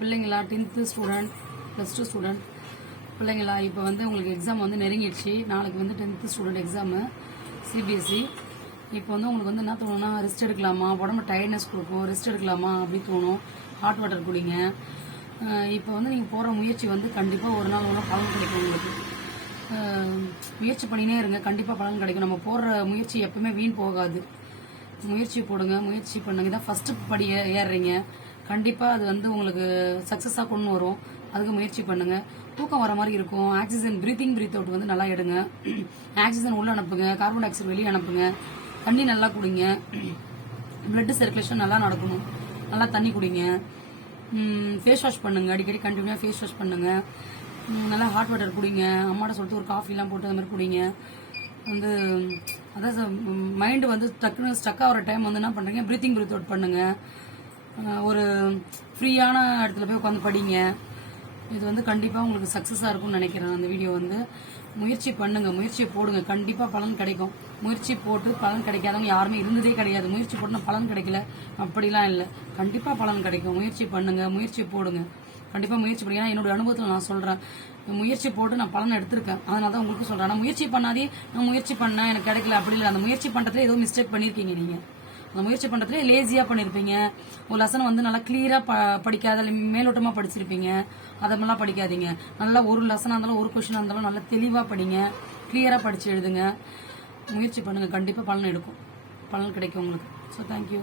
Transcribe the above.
பிள்ளைங்களா 10th student +2 student பிள்ளைங்களா இப்போ வந்து உங்களுக்கு எக்ஸாம் வந்து நெருங்கிடுச்சு. நாளைக்கு வந்து 10th ஸ்டூடெண்ட் எக்ஸாமு சிபிஎஸ்சி. இப்போ வந்து உங்களுக்கு வந்து என்ன தோணுன்னா, ரெஸ்ட் எடுக்கலாமா, உடம்பு டயர்ட்னஸ் கொடுக்கும், ரெஸ்ட் எடுக்கலாமா அப்படி தோணும். ஹாட் வாட்டர் குடிங்க. இப்போ வந்து நீங்கள் போகிற முயற்சி வந்து கண்டிப்பாக ஒரு நாள் பலன் கிடைக்கும் உங்களுக்கு. முயற்சி பண்ணினே இருங்க, கண்டிப்பாக பலன் கிடைக்கும். நம்ம போடுற முயற்சி எப்பவுமே வீண் போகாது. முயற்சி போடுங்க, முயற்சி பண்ணுங்க. இதான் ஃபர்ஸ்ட் படி ஏறுறீங்க, கண்டிப்பாக அது வந்து உங்களுக்கு சக்ஸஸாக கொண்டு வரும். அதுக்கு முயற்சி பண்ணுங்க. தூக்கம் வர மாதிரி இருக்கும். ஆக்சிஜன் பிரீத் அவுட் வந்து நல்லா எடுங்க. ஆக்சிஜன் உள்ள அனுப்புங்க, கார்பன் டை ஆக்சைடு வெளியே அனுப்புங்க. தண்ணி நல்லா குடிங்க. பிளட் சர்க்குலேஷன் நல்லா நடக்கணும். நல்லா தண்ணி குடிங்க. ஃபேஸ் வாஷ் பண்ணுங்க, அடிக்கடி கண்டினியூவாக ஃபேஸ் வாஷ் பண்ணுங்க. நல்லா ஹாட் வாட்டர் குடிங்க. அம்மாட்ட சொல்லிட்டு ஒரு காஃபிலாம் போட்டு அந்த மாதிரி குடிங்க. வந்து அதான் மைண்டு வந்து டக்குன்னு ஸ்டக் ஆகிற டைம் வந்து என்ன பண்ணுறீங்க, பிரீத் அவுட் பண்ணுங்க. ஒரு ஃப்ரீயான இடத்துல போய் உட்காந்து படிங்க. இது வந்து கண்டிப்பாக உங்களுக்கு சக்ஸஸாக இருக்கும்னு நினைக்கிறேன். அந்த வீடியோ வந்து முயற்சி பண்ணுங்க, முயற்சியை போடுங்க, கண்டிப்பாக பலன் கிடைக்கும். முயற்சி போட்டு பலன் கிடைக்காதவங்க யாருமே இருந்ததே கிடையாது. முயற்சி போட்டு பலன் கிடைக்கல அப்படிலாம் இல்லை, கண்டிப்பாக பலன் கிடைக்கும். முயற்சி பண்ணுங்க, முயற்சி போடுங்க, கண்டிப்பாக முயற்சி பண்ணுங்க. ஏன்னா என்னோட அனுபவத்தில் நான் சொல்கிறேன், முயற்சி போட்டு நான் பலன் எடுத்திருக்கேன். அதனால தான் உங்களுக்கு சொல்கிறேன். நான் முயற்சி பண்ணாதே நான் முயற்சி பண்ணேன் எனக்கு கிடைக்கல அப்படி இல்லை. அந்த முயற்சி பண்ணுறதுல ஏதோ மிஸ்டேக் பண்ணியிருக்கீங்க. நீங்கள் அந்த முயற்சி பண்ணுறதுல லேசியாக பண்ணியிருப்பீங்க. ஒரு லெசன் வந்து நல்லா கிளியராக படிக்காத மேலோட்டமாக படிச்சிருப்பீங்க. அதெல்லாம் படிக்காதீங்க. நல்லா ஒரு லெசனாக இருந்தாலும் ஒரு கொஷினாக இருந்தாலும் நல்லா தெளிவாக படிங்க, கிளியராக படித்து எழுதுங்க. முயற்சி பண்ணுங்கள், கண்டிப்பாக பலன் கிடைக்கும் உங்களுக்கு. So thank you.